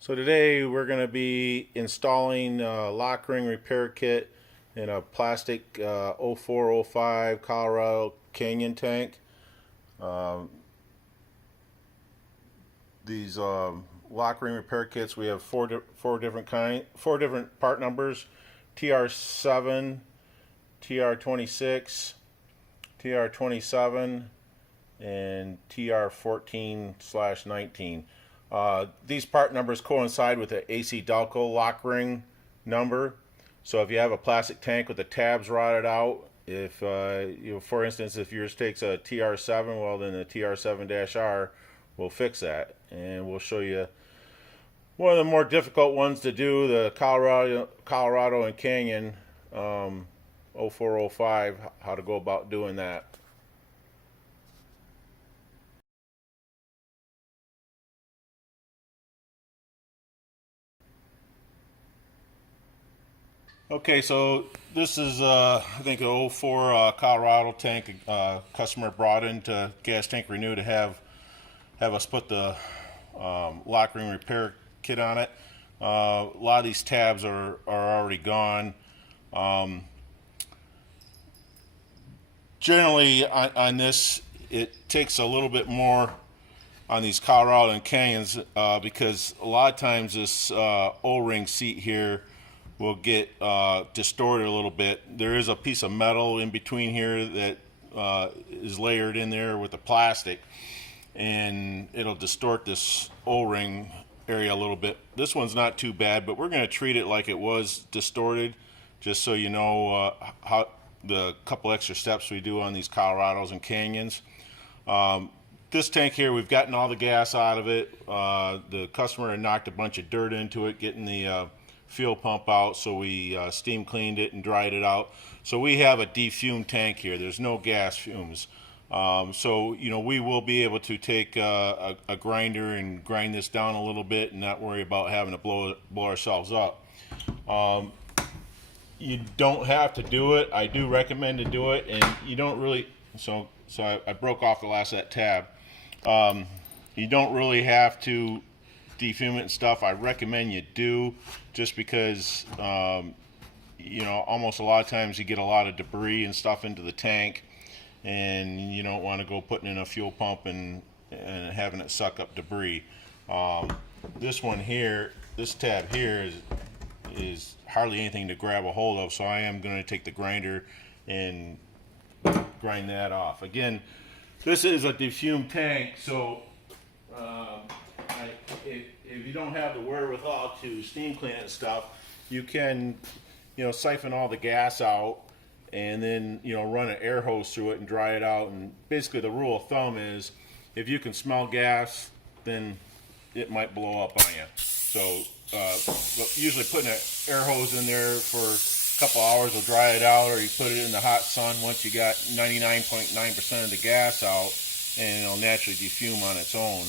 So today we're going to be installing a lock ring repair kit in a plastic 0405 Colorado Canyon tank. These lock ring repair kits, we have four different part numbers: TR7, TR26, TR27, and TR14/19. These part numbers coincide with the AC Delco lock ring number. So if you have a plastic tank with the tabs rotted out, if for instance, if yours takes a TR7, well then the TR27-R will fix that, and we'll show you one of the more difficult ones to do, the Colorado and Canyon 0405, how to go about doing that. Okay, so this is I think an 04 Colorado tank. Customer brought into Gas Tank Renu to have us put the lock ring repair kit on it. A lot of these tabs are already gone. Generally on this, it takes a little bit more on these Colorado and Canyons because a lot of times this O-ring seat here will get distorted a little bit. There is a piece of metal in between here that is layered in there with the plastic, and it'll distort this O-ring area a little bit. This one's not too bad, but we're going to treat it like it was distorted, just so you know how the couple extra steps we do on these Colorados and Canyons. This tank here, we've gotten all the gas out of it. The customer had knocked a bunch of dirt into it, getting the fuel pump out, so we steam cleaned it and dried it out. So we have a defumed tank here. There's no gas fumes. So we will be able to take a grinder and grind this down a little bit and not worry about having to blow ourselves up. You don't have to do it. I do recommend to do it, and you don't really. So I broke off the last of that tab. You don't really have to defume it and stuff. I recommend you do, just because almost a lot of times you get a lot of debris and stuff into the tank, and you don't want to go putting in a fuel pump and having it suck up debris. This one here, this tab here is hardly anything to grab a hold of, so I am going to take the grinder and grind that off. Again, this is a defumed tank, so if you don't have the wherewithal to steam clean it and stuff, you can siphon all the gas out and then run an air hose through it and dry it out. And basically the rule of thumb is, if you can smell gas, then it might blow up on you. So usually putting an air hose in there for a couple hours will dry it out, or you put it in the hot sun once you got 99.9% of the gas out, and it'll naturally defume on its own.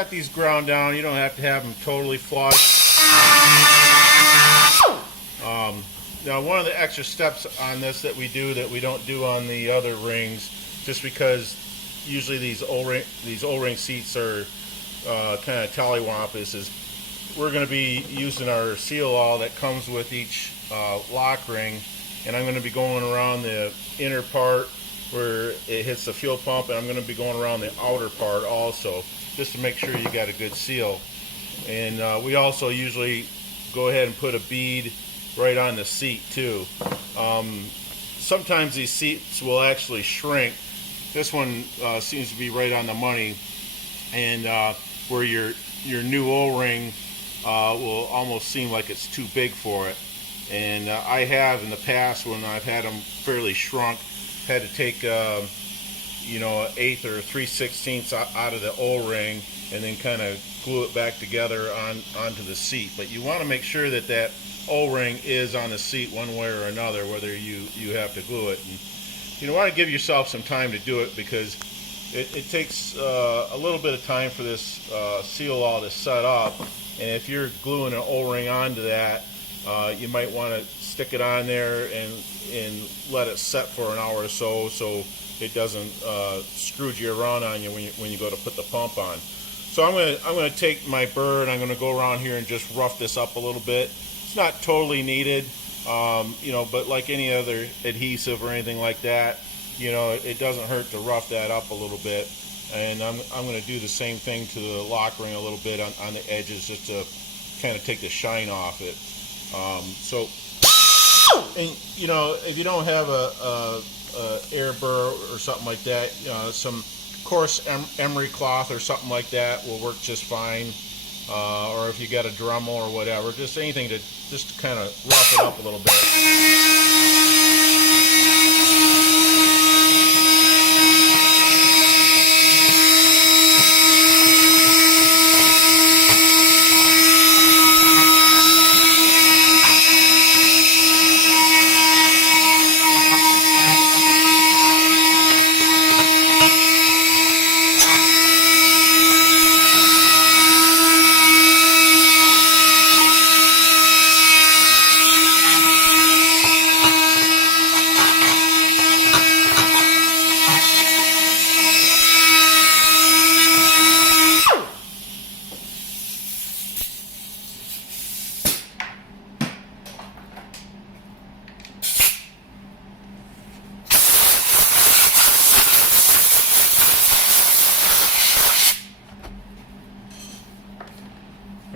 got these ground down. You don't have to have them totally flush. Now, one of the extra steps on this that we do that we don't do on the other rings, just because usually these O-ring seats are kind of tallywampas, is we're going to be using our seal all that comes with each lock ring, and I'm going to be going around the inner part where it hits the fuel pump, and I'm going to be going around the outer part also, just to make sure you got a good seal. And we also usually go ahead and put a bead right on the seat too. Sometimes these seats will actually shrink. This one seems to be right on the money, and where your new O-ring will almost seem like it's too big for it. And I have in the past, when I've had them fairly shrunk, had to take you know, an 1/8 or 3/16 out of the O-ring and then kind of glue it back together onto the seat. But you want to make sure that that O-ring is on the seat one way or another, whether you have to glue it. And you want to give yourself some time to do it, because it takes a little bit of time for this seal all to set up. And if you're gluing an O-ring onto that, you might want to stick it on there and let it set for an hour or so it doesn't scrooge you around on you when you go to put the pump on. So I'm gonna take my burr and I'm gonna go around here and just rough this up a little bit. It's not totally needed, you know, but like any other adhesive or anything like that, you know, it doesn't hurt to rough that up a little bit. And I'm going to do the same thing to the lock ring a little bit on the edges, just to kind of take the shine off it. So, and, you know, if you don't have a air burr or something like that, some coarse emery cloth or something like that will work just fine. Or if you got a Dremel or whatever, just anything to just kind of rough it up a little bit.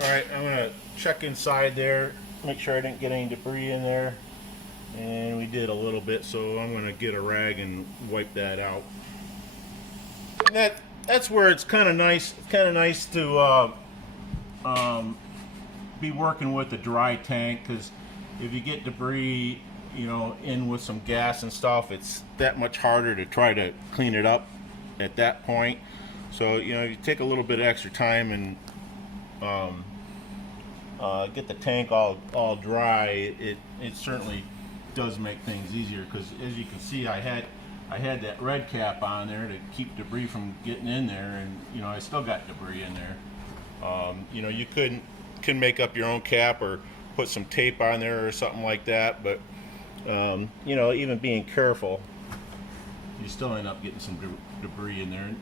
Alright, I'm going to check inside there, make sure I didn't get any debris in there. And we did a little bit, so I'm going to get a rag and wipe that out. And that's where it's kind of nice. It's kind of nice to be working with a dry tank, because if you get debris, you know, in with some gas and stuff, it's that much harder to try to clean it up at that point. So, you know, you take a little bit of extra time and get the tank all dry, it certainly does make things easier, because as you can see, I had that red cap on there to keep debris from getting in there, and you know, I still got debris in there. You know, you can make up your own cap or put some tape on there or something like that, but you know, even being careful, you still end up getting some debris in there. And,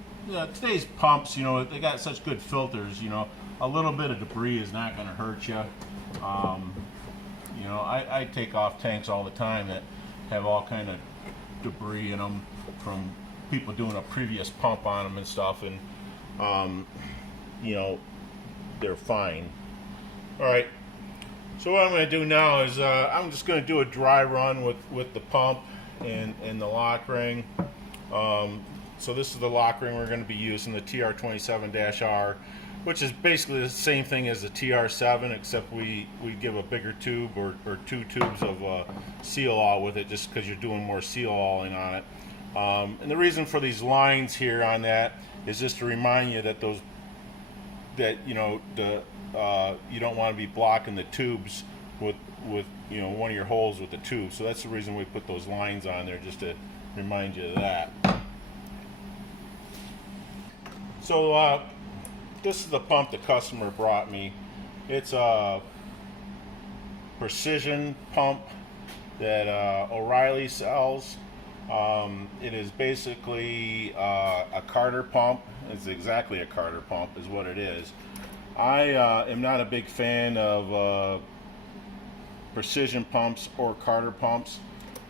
today's pumps, you know, they got such good filters, you know, a little bit of debris is not going to hurt you. You know, I take off tanks all the time that have all kind of debris in them from people doing a previous pump on them and stuff, and you know, they're fine. Alright, so what I'm going to do now is I'm just going to do a dry run with the pump and the lock ring. So this is the lock ring we're going to be using, the TR27-R, which is basically the same thing as the TR7, except we give a bigger tube or 2 tubes of seal all with it, just because you're doing more seal alling on it. And the reason for these lines here on that is just to remind you that you know, you don't want to be blocking the tubes with you know, one of your holes with the tube. So that's the reason we put those lines on there, just to remind you of that. So this is the pump the customer brought me. It's a precision pump that O'Reilly sells. It is basically a Carter pump. It's exactly a Carter pump is what it is. I am not a big fan of precision pumps or Carter pumps.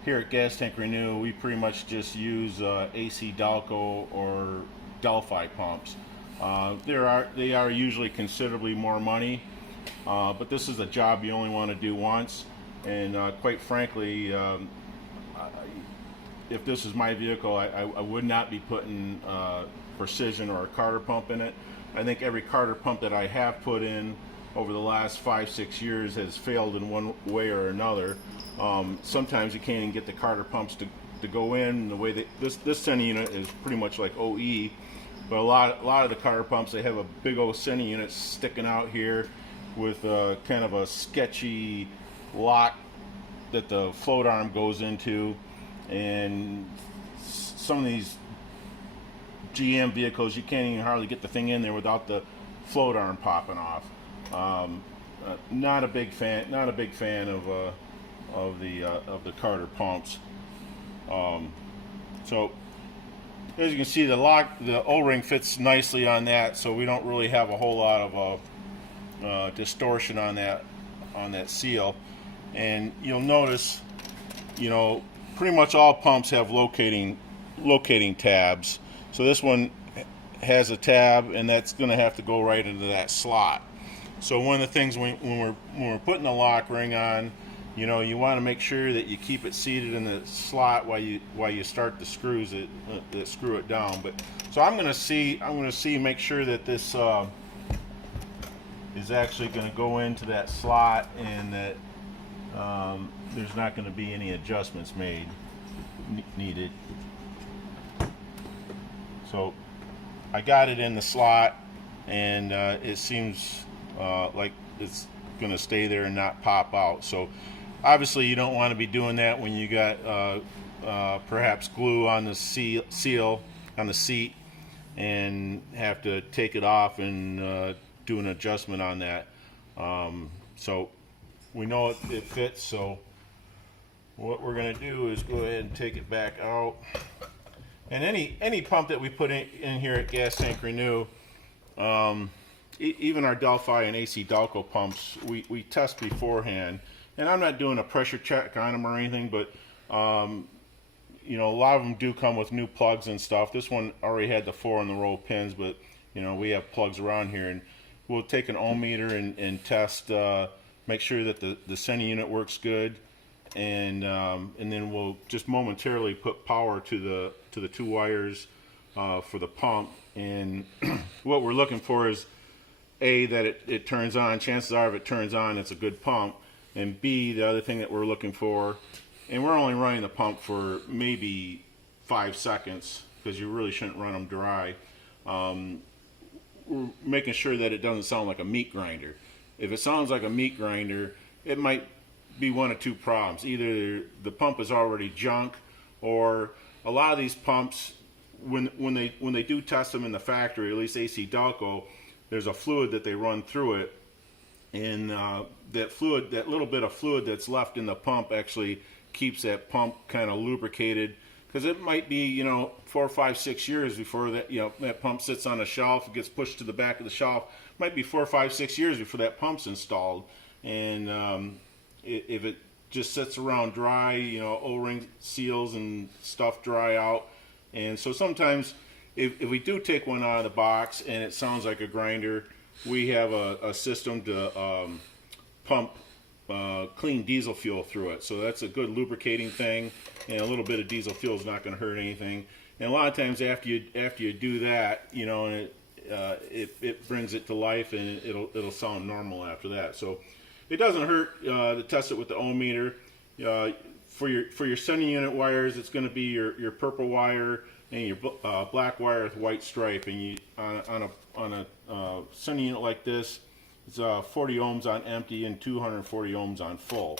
Here at Gas Tank Renew, we pretty much just use AC Dalco or Delphi pumps. They are usually considerably more money, but this is a job you only want to do once. And quite frankly, if this is my vehicle, I would not be putting precision or a Carter pump in it. I think every Carter pump that I have put in over the last 5-6 years has failed in one way or another. Sometimes you can't even get the Carter pumps to go in. The way that this sending unit is pretty much like OE, but a lot of the Carter pumps, they have a big old sending unit sticking out here with kind of a sketchy lock that the float arm goes into, and some of these GM vehicles, you can't even hardly get the thing in there without the float arm popping off. Not a big fan of the Carter pumps. So as you can see, the O-ring fits nicely on that, so we don't really have a whole lot of distortion on that seal. And you'll notice, pretty much all pumps have locating tabs. So this one has a tab, and that's going to have to go right into that slot. So one of the things when we're putting the lock ring on, you want to make sure that you keep it seated in the slot while you start the screws that screw it down. But so I'm going to make sure that this is actually going to go into that slot, and that there's not going to be any adjustments needed. So I got it in the slot, and it seems like it's going to stay there and not pop out. So obviously you don't want to be doing that when you got perhaps glue on the seal on the seat and have to take it off and do an adjustment on that. So we know it fits, so what we're going to do is go ahead and take it back out. And any pump that we put in here at Gas Tank Renew, even our Delphi and AC Dalco pumps, we test beforehand. And I'm not doing a pressure check on them or anything, but a lot of them do come with new plugs and stuff. This one already had the 4-in-the-row pins, but we have plugs around here, and we'll take an ohm meter and test, make sure that the sending unit works good, and then we'll just momentarily put power to the 2 wires for the pump. And what we're looking for is A, that it turns on. Chances are if it turns on, it's a good pump. And B, the other thing that we're looking for, and we're only running the pump for maybe 5 seconds because you really shouldn't run them dry. We're making sure that it doesn't sound like a meat grinder. If it sounds like a meat grinder, it might be one of 2 problems. Either the pump is already junk, or a lot of these pumps, when they do test them in the factory, at least AC Dalco, there's a fluid that they run through it, and that little bit of fluid that's left in the pump actually keeps that pump kind of lubricated, because it might be 4, 5, 6 years before that pump sits on a shelf, it gets pushed to the back of the shelf. It might be 4, 5, 6 years before that pump's installed, and if it just sits around dry, O-ring seals and stuff dry out. And so sometimes if we do take one out of the box and it sounds like a grinder, we have a system to pump clean diesel fuel through it. So that's a good lubricating thing, and a little bit of diesel fuel is not going to hurt anything. And a lot of times after you do that, and it brings it to life, and it'll sound normal after that. So it doesn't hurt to test it with the ohm meter. For your sending unit wires, it's going to be your purple wire and your black wire with white stripe. And on a sending unit like this, it's 40 ohms on empty and 240 ohms on full.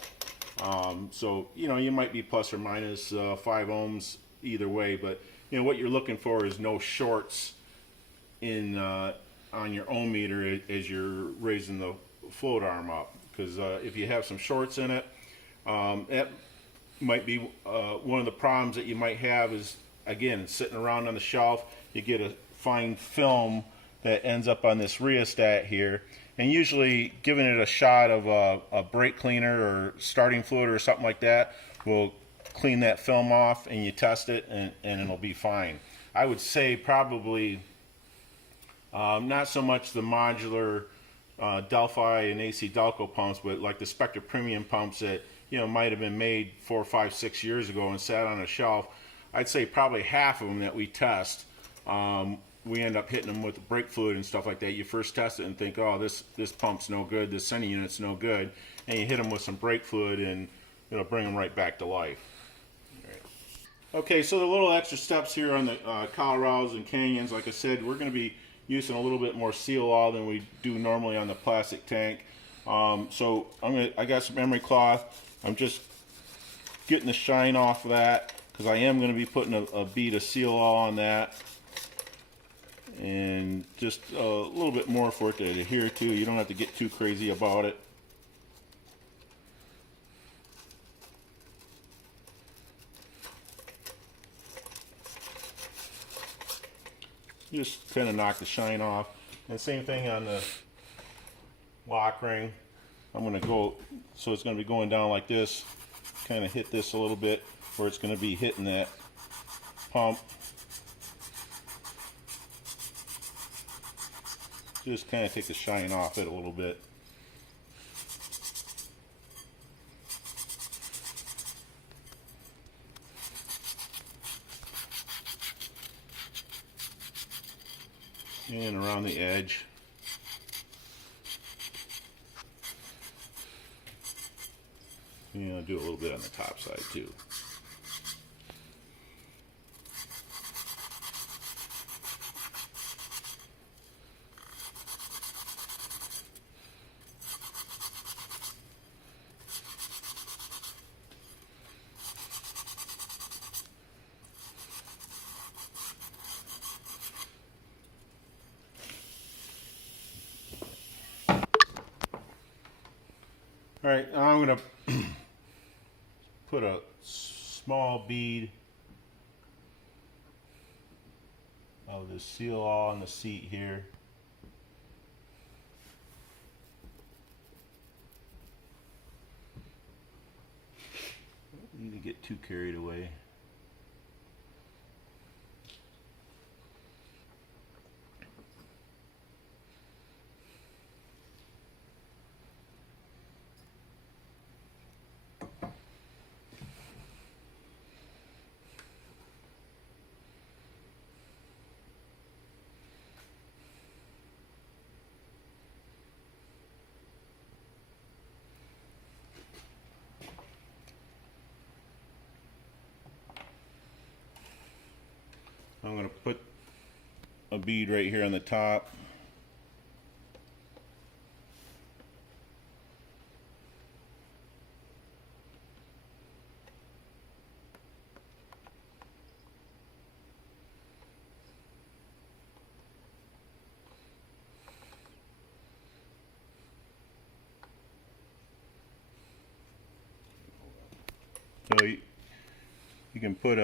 So you might be plus or minus 5 ohms either way, but what you're looking for is no shorts in on your ohm meter as you're raising the float arm up, because if you have some shorts in it, that might be one of the problems that you might have. Is, again, it's sitting around on the shelf, you get a fine film that ends up on this rheostat here, and usually giving it a shot of a brake cleaner or starting fluid or something like that will clean that film off, and you test it and it'll be fine. I would say probably not so much the modular Delphi and AC Delco pumps, but like the Spectre Premium pumps that, you know, might have been made 4, 5, 6 years ago and sat on a shelf. I'd say probably half of them that we test, we end up hitting them with brake fluid and stuff like that. You first test it and think, oh, this pump's no good, this sending unit's no good, and you hit them with some brake fluid and it'll bring them right back to life. Okay, so the little extra steps here on the Colorados and Canyons, like I said, we're going to be using a little bit more seal oil than we do normally on the plastic tank. So I got some emery cloth. I'm just getting the shine off of that, because I am going to be putting a bead of seal oil on that, and just a little bit more for it to adhere to. You don't have to get too crazy about it. Just kind of knock the shine off. And same thing on the lock ring. I'm going to go, so it's going to be going down like this, kind of hit this a little bit where it's going to be hitting that pump. Just kind of take the shine off it a little bit. And around the edge. And I'll do a little bit on the top side too. All right, now I'm going to put a small bead of the seal oil on the seat here. Don't need to get too carried away. I'm going to put a bead right here on the top. So you can put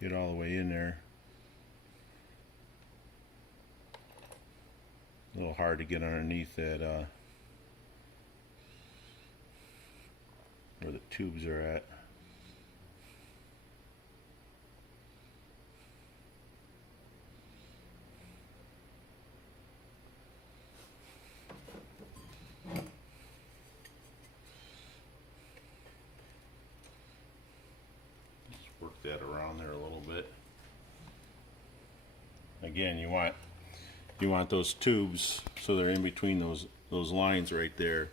get all the way in there. A little hard to get underneath that where the tubes are at. Work that around there a little bit. Again, you want those tubes so they're in between those lines right there.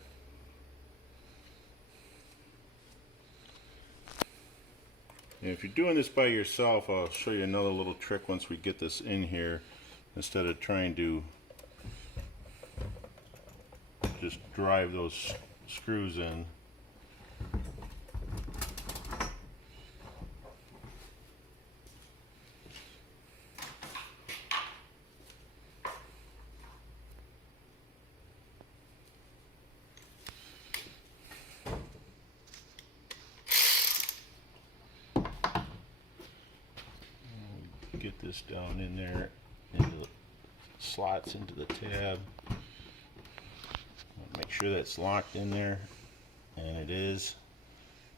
And if you're doing this by yourself, I'll show you another little trick once we get this in here, instead of trying to just drive those screws in. this down in there, into the slots into the tab. Make sure that's locked in there, and it is.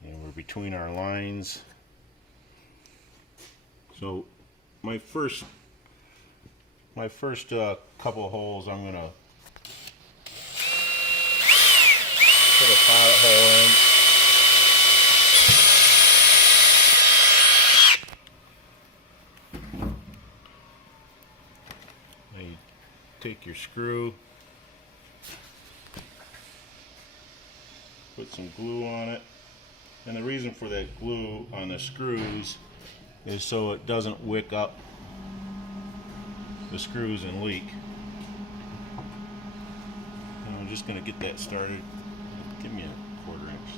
And we're between our lines. So my first couple of holes, I'm gonna put a pilot hole in. Now you take your screw, put some glue on it, and the reason for that glue on the screws is so it doesn't wick up the screws and leak. And I'm just going to get that started. Give me a 1/4 inch.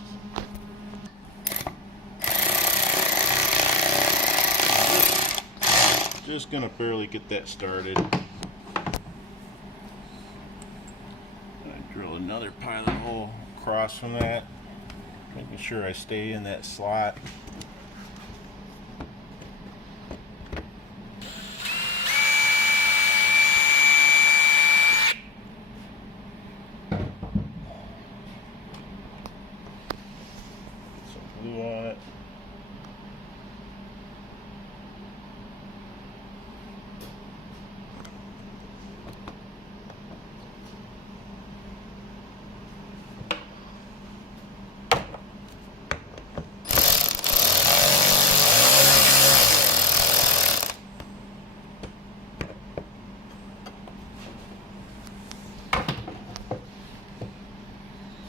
Just going to barely get that started. I drill another pilot hole across from that, making sure I stay in that slot. Some glue on it.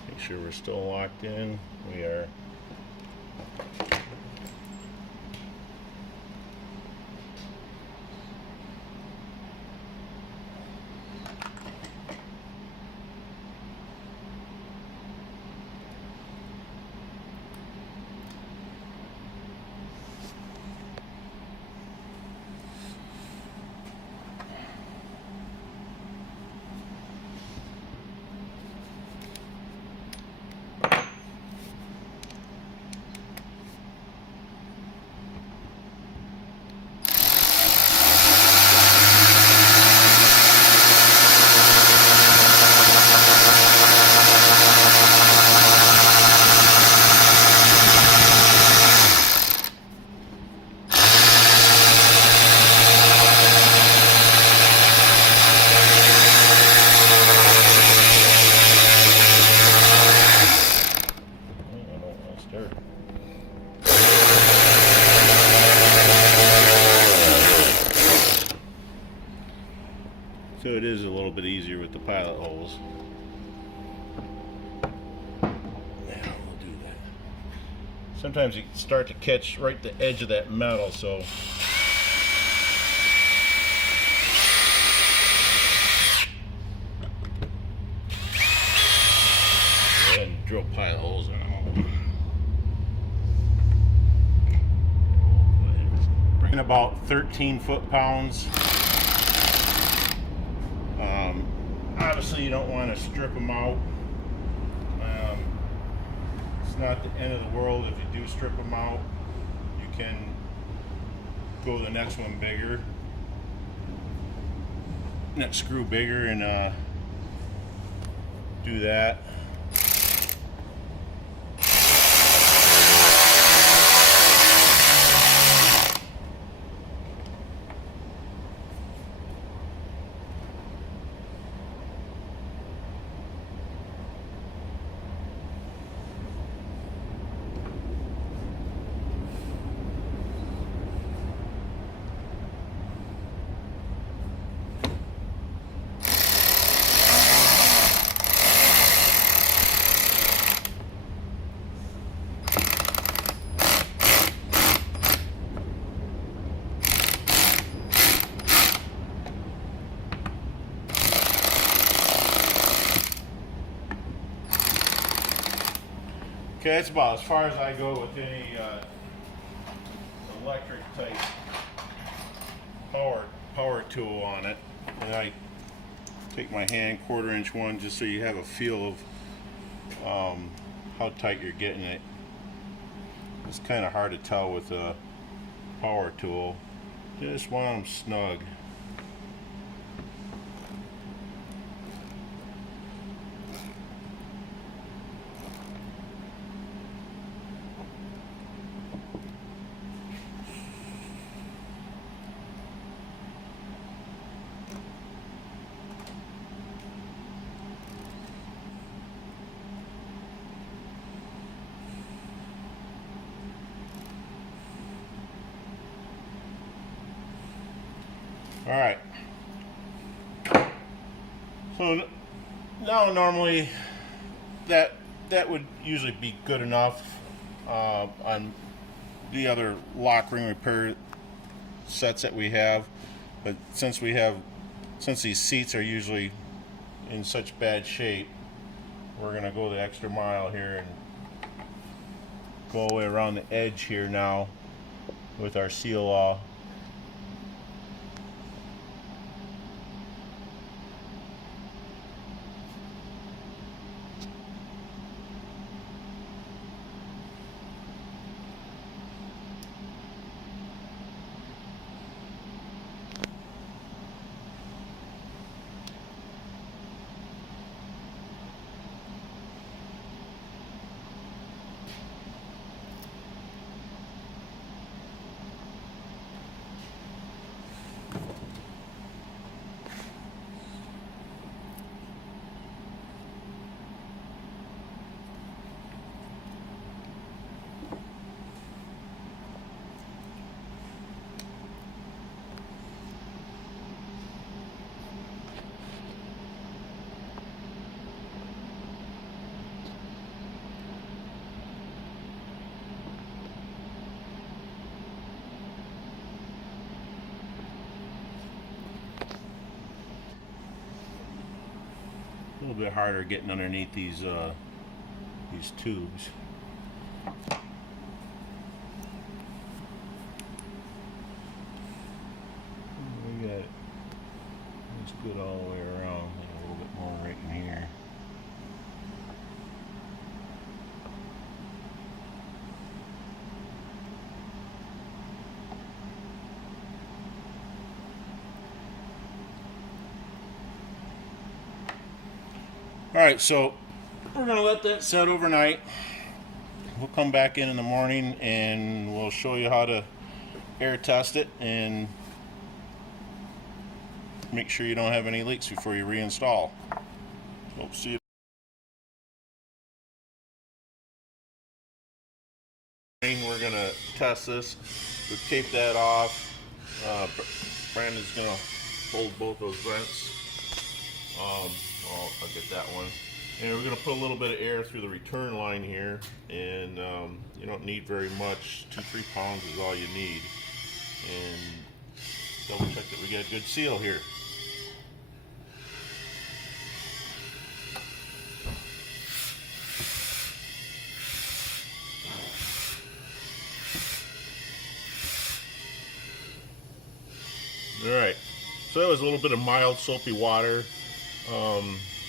Make sure we're still locked in. We are. So it is a little bit easier with the pilot holes. Yeah, we'll do that. Sometimes you start to catch right the edge of that metal, so go ahead and drill pilot holes in them. Bring about 13 foot-pounds. Obviously you don't want to strip them out. It's not the end of the world if you do strip them out. You can go the next one bigger, next screw bigger, and do that. Okay, that's about as far as I go with any electric type power tool on it. And I take my hand 1/4 inch one just so you have a feel of how tight you're getting it. It's kind of hard to tell with a power tool. Just want them snug. All right. So now normally that would usually be good enough on the other lock ring repair sets that we have, but since these seats are usually in such bad shape, we're gonna go the extra mile here and go all the way around the edge here now with our seal-all. A little bit harder getting underneath these tubes. We got it. It's good all the way around. A little bit more right in here. Alright, so we're going to let that set overnight. We'll come back in the morning and we'll show you how to air test it and make sure you don't have any leaks before you reinstall. So, see you. We're going to test this. We've taped that off. Brandon's going to hold both those vents. I'll get that one. And we're going to put a little bit of air through the return line here, and you don't need very much. 2-3 pounds is all you need. And double check that we get a good seal here. Alright, so that was a little bit of mild soapy water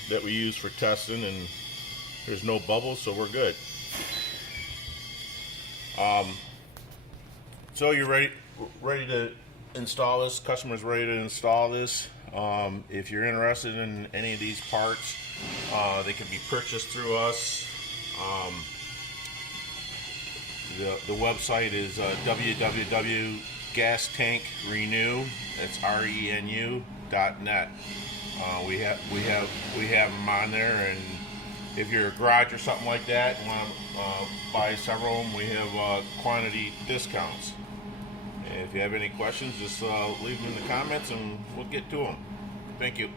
that we use for testing, and there's no bubbles, so we're good. So you're ready to install this. Customer's ready to install this. If you're interested in any of these parts, they can be purchased through us. The website is www.gastankrenew. That's RENU.net. We have them on there, and if you're a garage or something like that and want to buy several of them, we have quantity discounts. And if you have any questions, just leave them in the comments and we'll get to them. Thank you.